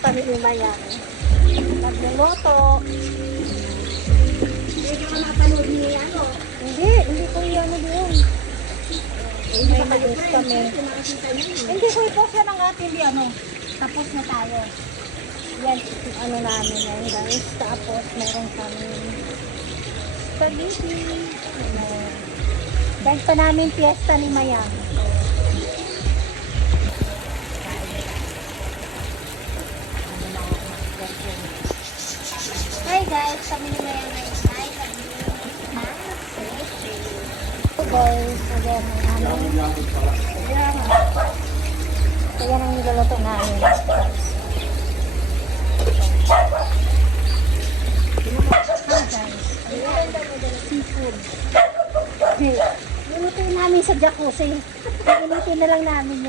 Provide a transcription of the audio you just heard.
kami ni Mayan. Nagluluto. Hindi ka mapanood ni ano. Hindi ko yan doon. May malis kami. Hindi ko i-post yan ang ating tapos na tayo. Yan, ano namin ngayon guys. Tapos meron kami spaghetti. Dahil pa namin fiesta ni Mayang. Hi guys, kami ni Mayang ngayon. Hi, kami guys, again, so yan ang niluluto namin. Seafood. Lulutuin namin sa jacuzzi. Lulutuin na lang namin